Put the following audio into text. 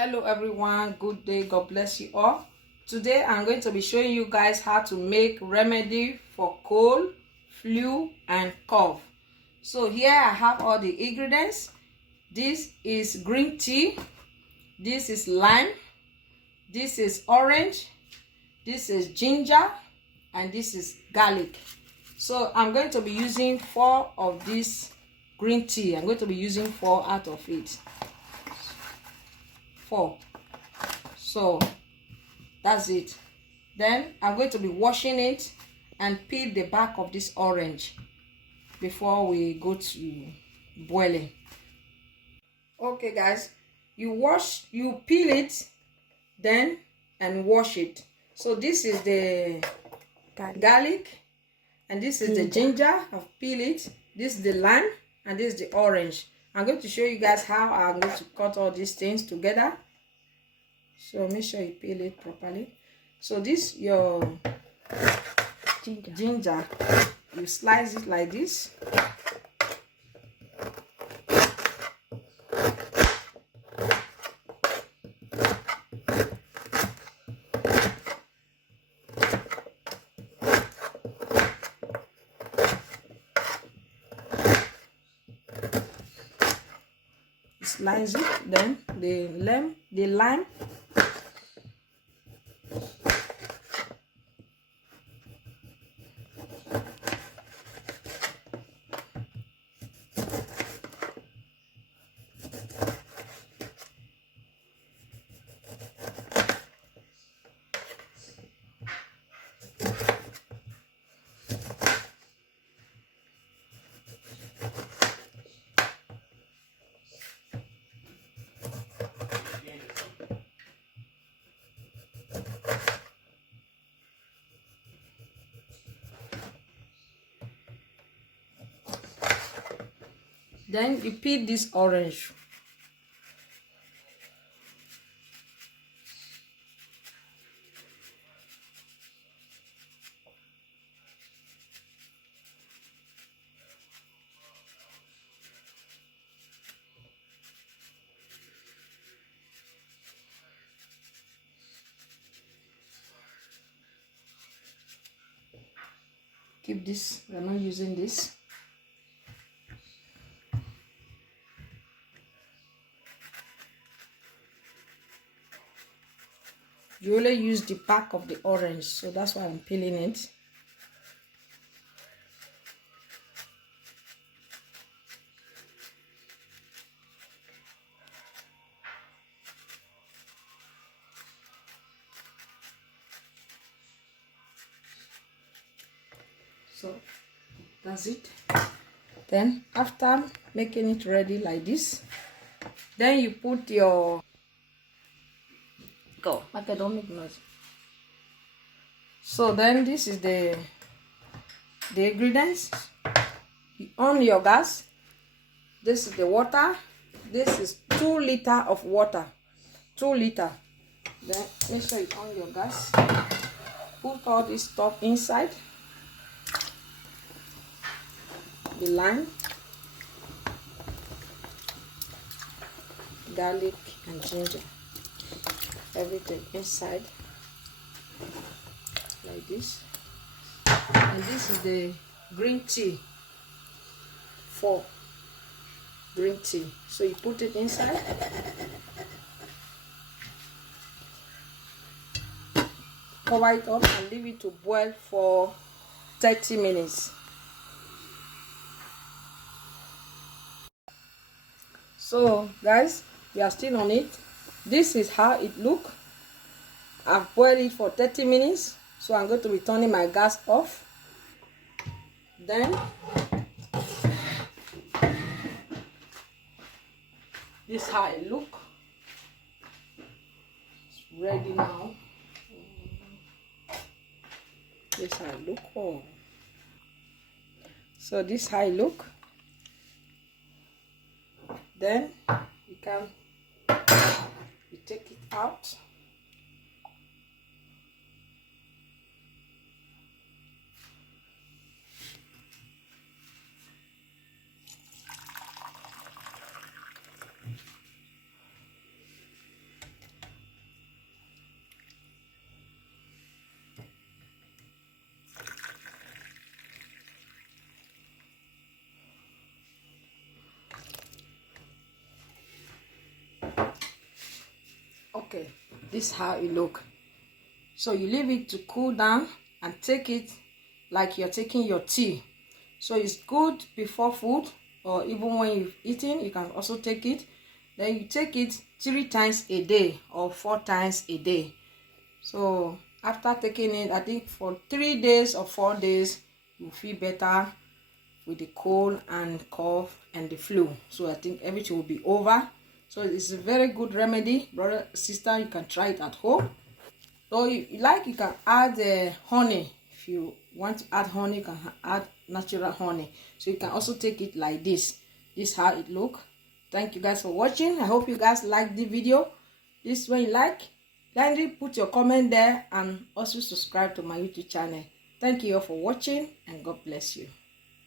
Hello everyone, good day, God bless you all. Today I'm going to be showing you guys how to make remedy for cold, flu and cough. So here I have all the ingredients. This is green tea, this is lime, this is orange, this is ginger and this is garlic. So I'm going to be using 4 of this green tea. I'm going to be using 4 out of it. 4. So that's it. Then I'm going to be washing it and peel the back of this orange before we go to boiling. Okay guys, you peel it then and wash it. So this is the garlic and this is the ginger. I've peeled it. This is the lime and this is the orange. I'm going to show you guys how I'm going to cut all these things together. So make sure you peel it properly. So this your ginger, you slice it like this. Slice it, then the lime, then you peel this orange. Keep this, we're not using this. You only use the back of the orange, so that's why I'm peeling it. So that's it. Then after making it ready like this, then you put your okay, don't make noise. So then this is the ingredients. You on your gas. This is the water. This is 2 liters of water. 2 liters. Then make sure you on your gas. Put all this stuff inside. The lime, garlic and ginger, everything inside like this. And this is the green tea, 4 green tea. So you put it inside, cover it up and leave it to boil for 30 minutes. So guys, we are still on it. This is how it look. I've boiled it for 30 minutes, so I'm going to be turning my gas off. Then this is how it look. It's ready now. This is how it look. Oh. So this is how it look. Then you take it out. Okay, this is how it look. So you leave it to cool down and take it like you're taking your tea. So it's good before food, or even when you've eaten, you can also take it. Then you take it 3 times a day or 4 times a day. So after taking it, I think for 3 days or 4 days, you feel better with the cold and cough and the flu. So I think everything will be over. So it's a very good remedy, brother, sister. You can try it at home. So you can add honey. If you want to add honey, you can add natural honey. So you can also take it like this. This is how it look. Thank you guys for watching. I hope you guys like the video. This when you like, kindly put your comment there and also subscribe to my YouTube channel. Thank you all for watching and God bless you.